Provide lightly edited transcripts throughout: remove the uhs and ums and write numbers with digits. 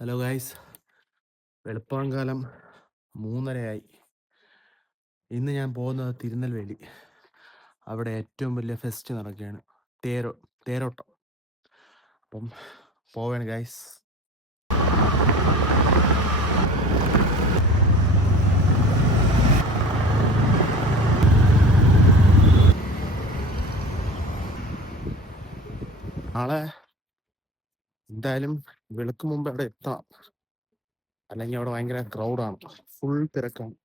Hello guys, വെളുപ്പാങ്കാലം 3:30 ഇന്ന് ഞാൻ പോകുന്നത് തിരുനെൽവേലി. അവിടെ ഏറ്റവും വലിയ ഫെസ്റ്റ് നടക്കുകയാണ്, തേരോട്ടം. അപ്പം പോവാണ് ഗൈസ്. നാളെ എന്തായാലും വെളുക്ക് മുമ്പ് അവിടെ എത്തണം, അല്ലെങ്കിൽ അവിടെ ഭയങ്കര ക്രൗഡാണ്, ഫുൾ തിരക്കാണ്.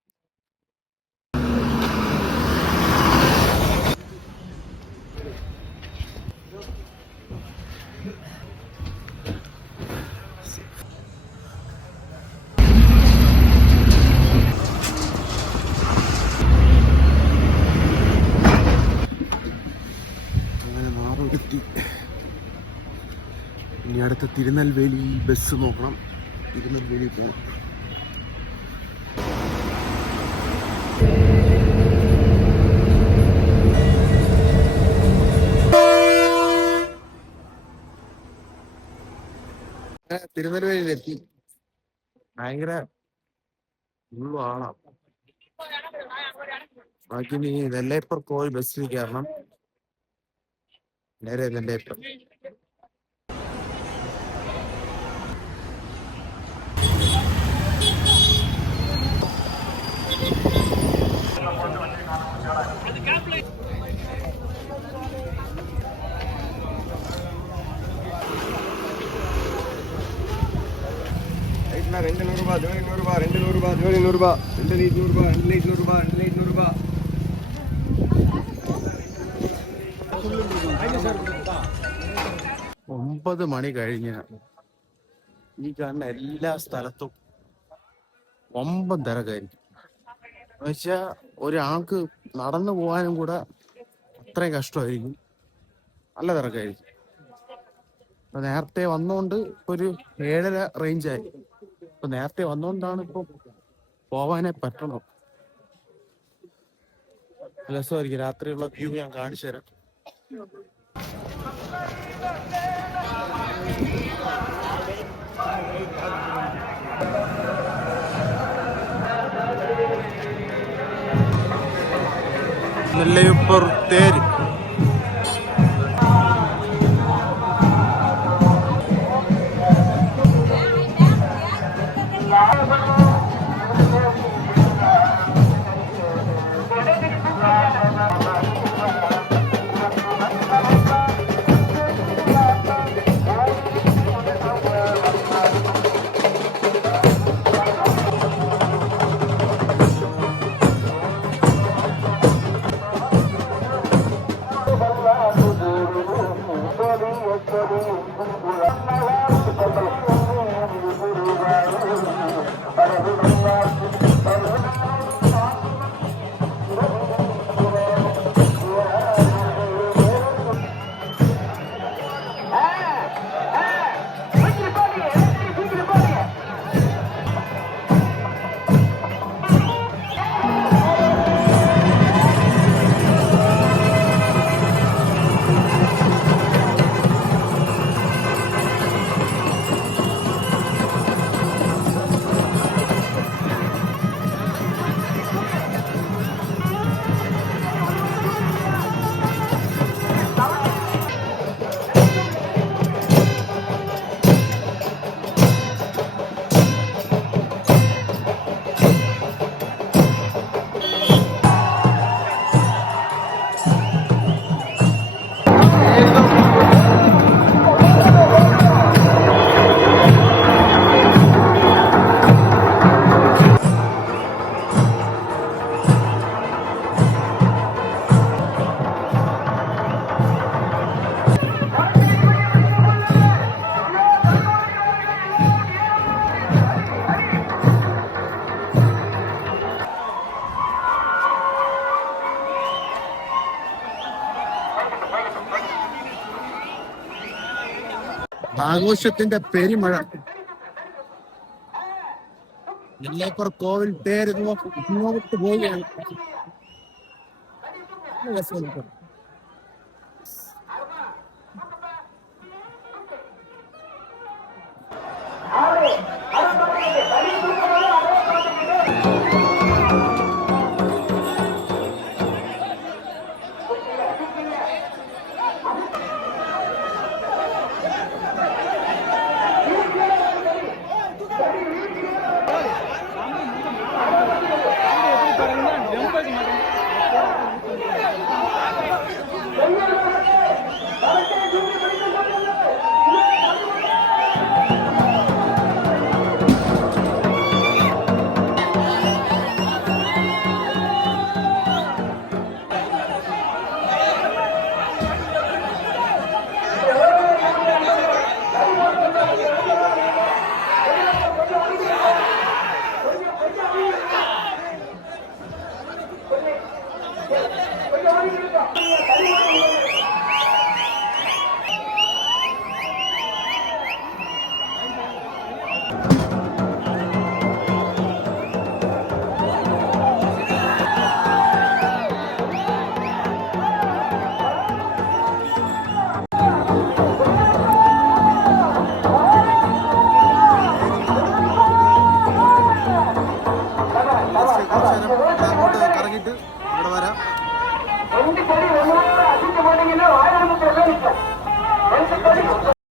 അങ്ങനെ നാറുകെത്തി. ഇനി അടുത്ത തിരുനെൽവേലി ബസ് നോക്കണം, തിരുനെൽവേലി പോകണം. തിരുനെൽവേലിയിലെത്തി. ഭയങ്കര ഫുള്ളും ആളാണ്. ബാക്കി നീ നെല്ലേപ്പർ പോയി ബസ്സിൽ കയറണം, നേരെ നെല്ലേപ്പർ. ഒമ്പത് മണി കഴിഞ്ഞ് ഈ കാണുന്ന എല്ലാ സ്ഥലത്തും ഒമ്പം തിരക്കായിരിക്കും. എന്നുവെച്ചാ ഒരാൾക്ക് നടന്നു പോകാനും കൂടെ അത്രയും കഷ്ടമായിരിക്കും, നല്ല തിരക്കായിരിക്കും. അപ്പൊ നേരത്തെ വന്നോണ്ട് ഒരു 7:30 റേഞ്ചായി. ഇപ്പൊ നേരത്തെ വന്നോണ്ടാണ് ഇപ്പൊ പോവാനേ പറ്റണം. രസമായിരിക്കും. രാത്രിയുള്ള വ്യൂ ഞാൻ കാണിച്ചു തരാം. നെല്ലയൂപ്പർ തേര്. ആഘോഷത്തിന്റെ പെരുമഴ. നെല്ലേപ്പർ കോവിൽ തേര് ഇങ്ങോട്ട് പോവുകയാണ്.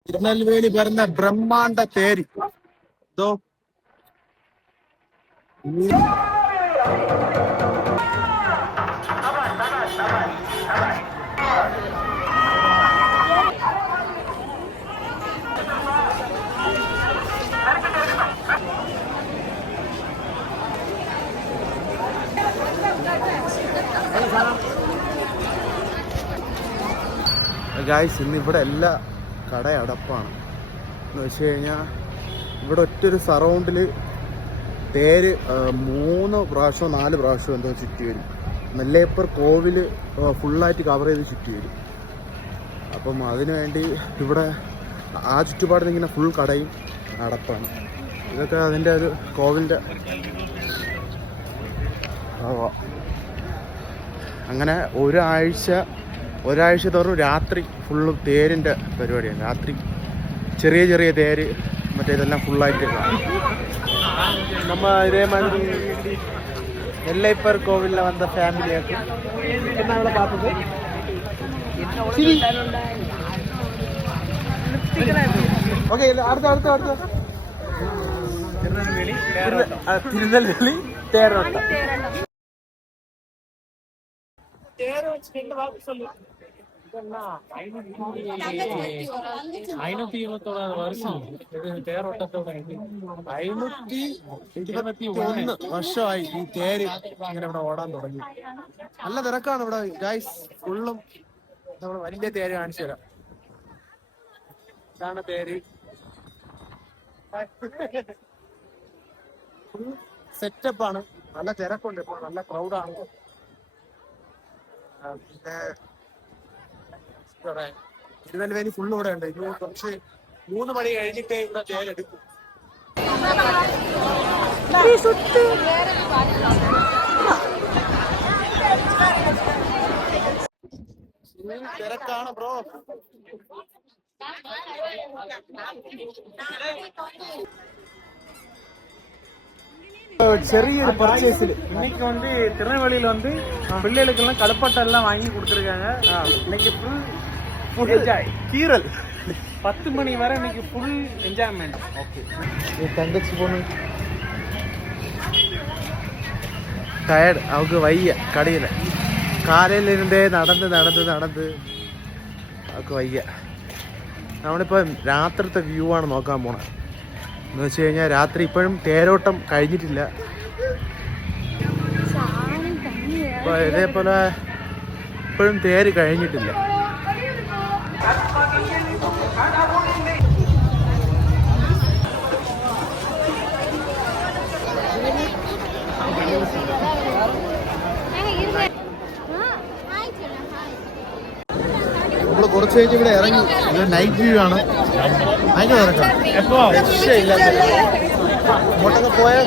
തിരുനെൽവേലി വരുന്ന ബ്രഹ്മാണ്ഡ തേരി ഇതോ ഗായ്സ്, ഇന്ന് ഇവിടെ എല്ലാ കടയടപ്പാണ്. എന്ന് വെച്ച് കഴിഞ്ഞാൽ ഇവിടെ ഒറ്റൊരു സറൗണ്ടിൽ തേര് 3 പ്രാവശ്യമോ 4 പ്രാവശ്യമോ എന്തോ ചുറ്റി വരും. നെല്ലേപ്പർ കോവിൽ ഫുള്ളായിട്ട് കവർ ചെയ്ത് ചുറ്റി വരും. അപ്പം അതിനു വേണ്ടി ഇവിടെ ആ ചുറ്റുപാടിൽ ഇങ്ങനെ ഫുൾ കടയും അടപ്പാണ്. ഇതൊക്കെ അതിൻ്റെ ഒരു കോവിലിൻ്റെ അങ്ങനെ ഒരാഴ്ച തോറും രാത്രി ഫുള്ള് തേരിൻ്റെ പരിപാടിയാണ്. രാത്രി ചെറിയ ചെറിയ തേര് മറ്റേ ഇതെല്ലാം ഫുള്ളായിട്ട് കാണും. നമ്മൾ ഇതേമാതിരി നെല്ലൈപ്പർ കോവിലിൽ വന്ന ഫാമിലിയായിട്ട് എന്നാണ് பார்த்தது. ഓക്കെ, അടുത്ത തിരുനെൽവേലി തേരോട്ടം. ஐநூத்தி 21 வருஷம் തേരോട്ടത്തോടെ 521 വർഷമായി ഈ തേര് ഇങ്ങനെ ഇവിടെ ഓടാൻ തുടങ്ങി. നല്ല തിരക്കാണ് ഇവിടെ ഗൈസ്. ഫുള്ളും നമ്മൾ വലിയ തേര് കാണിച്ചു തരാം. ഇതാണ് തേര്. ഫുൾ സെറ്റപ്പാണ്. നല്ല തിരക്കുണ്ട് ഇപ്പോൾ, നല്ല ക്രൗഡാണ്. പിന്നെ തിരുനെൽവേലി ഫുള്ള് ഇവിടെ ഉണ്ട്. ഇനി കുറച്ച് 3 മണി കഴിഞ്ഞിട്ട് ഇവിടെ തേരെടുക്കും. തിരക്കാണ് ബ്രോ. ചെറിയൊരു பர்ச்சேஸ்ல இன்னைக்கு வந்து திருநெல்வேலியில வந்து பிள்ளைகளுக்கெல்லாம் களப்பட்டம் எல்லாம் வாங்கி கொடுத்துருக்காங்க. இன்னைக்கு ஃபுல் என்ஜாய். கீரல் 10 மணி வரை இன்னைக்கு ஃபுல் என்ஜாய்மெண்ட். ஓகே, தங்கச்சி பொண்ணு ടയർഡ്, അവൾക്ക് വയ്യ. കടയിൽ കാലയിലിരുന്നേ നടന്ന് അവൾക്ക് വയ്യ. നമ്മളിപ്പോൾ രാത്രിത്തെ വ്യൂ ആണ് നോക്കാൻ പോണത്. എന്ന് വെച്ച് കഴിഞ്ഞാൽ രാത്രി ഇപ്പോഴും തേരോട്ടം കഴിഞ്ഞിട്ടില്ല. അപ്പോൾ ഇതേപോലെ ഇപ്പോഴും തേര് കഴിഞ്ഞിട്ടില്ല. നമ്മൾ കുറച്ച് കഴിഞ്ഞ് ഇവിടെ ഇറങ്ങി. ഇത് നൈറ്റ് വ്യൂ ആണ്. ഭയങ്കര തിരക്കാണ്. രക്ഷയില്ല. അങ്ങോട്ടൊക്കെ പോയാൽ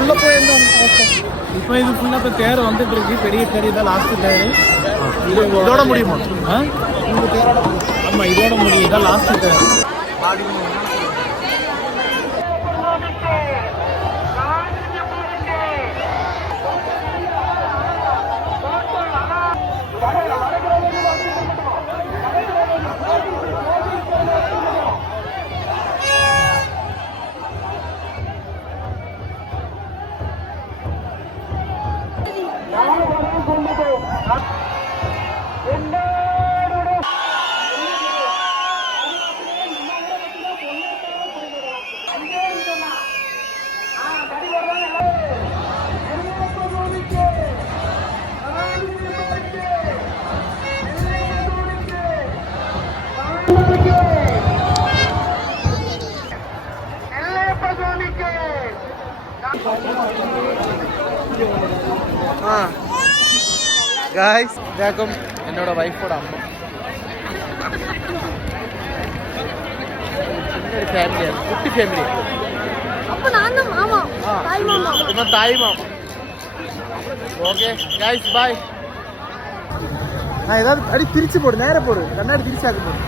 ഉള്ള പോയെന്തോ. இப்போ இது ஃபுல்லாக இப்போ தேர் வந்துட்டு இருக்கு. பெரிய தேர் தான் லாஸ்ட் தேர். இதோட முடியுமா? ஆமாம், இதோட முடியும். இதான் லாஸ்ட் தேர். ഗായ്സ് ഇതാക്കും എന്നോട് വൈഫോടെ അമ്മ. ഒരു ഫാമിലിയാണ്, കുട്ടി ഫാമിലിയാണ്. ഇവൻ തായ് മാമ. Okay guys bye. ഏതായാലും അടി തിരിച്ചു പോടും, നേരെ പോടും, കണ്ണാടി തിരിച്ചാക്കി പോടും.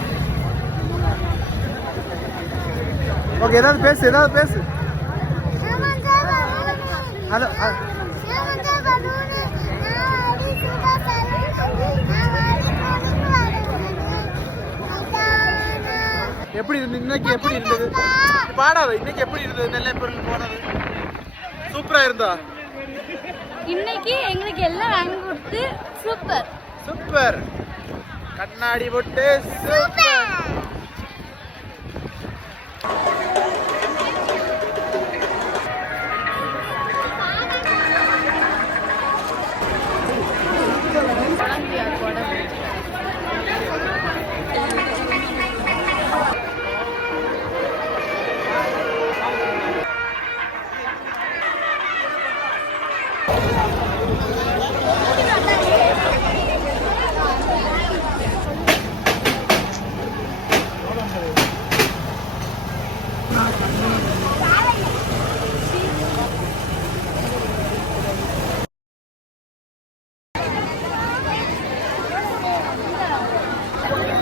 ஓகே ஏதாவது பேசு ஹலோ எப்படி இருந்து இன்னைக்கு எப்படி இருந்தது பாடாது இன்னைக்கு எப்படி இருந்தது நெல்லையப்பூர்ல போனது சூப்பரா இருந்தா இன்னைக்கு எங்களுக்கு எல்லாம் வாங்கி கொடுத்து சூப்பர் சூப்பர் கண்ணாடி போட்டு சூப்பர்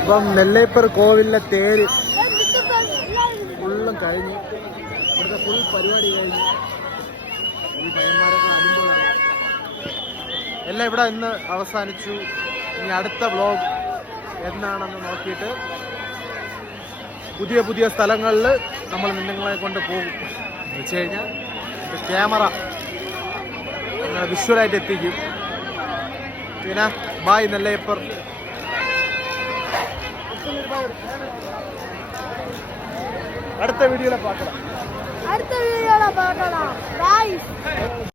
ഇപ്പം നെല്ലേപ്പർ കോവിലിലെ തേര് ഫുള്ളും കഴിഞ്ഞു. ഇവിടുത്തെ ഫുൾ പരിപാടി കഴിഞ്ഞു. ഈ പയ്യന്മാരൊക്കെ അനുഭവമാണ്. എല്ലാം ഇവിടെ ഇന്ന് അവസാനിച്ചു. ഇനി അടുത്ത വ്ലോഗ് എന്നാണെന്ന് നോക്കിയിട്ട് പുതിയ പുതിയ സ്ഥലങ്ങളിൽ നമ്മൾ നിങ്ങളെ കൊണ്ട് പോകും. എന്ന് വെച്ച് കഴിഞ്ഞാൽ ക്യാമറ വിഷ്വലായിട്ട് എത്തിക്കും. പിന്നെ ബായ് നെല്ലേപ്പർ. അടുത്ത വീഡിയോയിലെ പാക്കണം.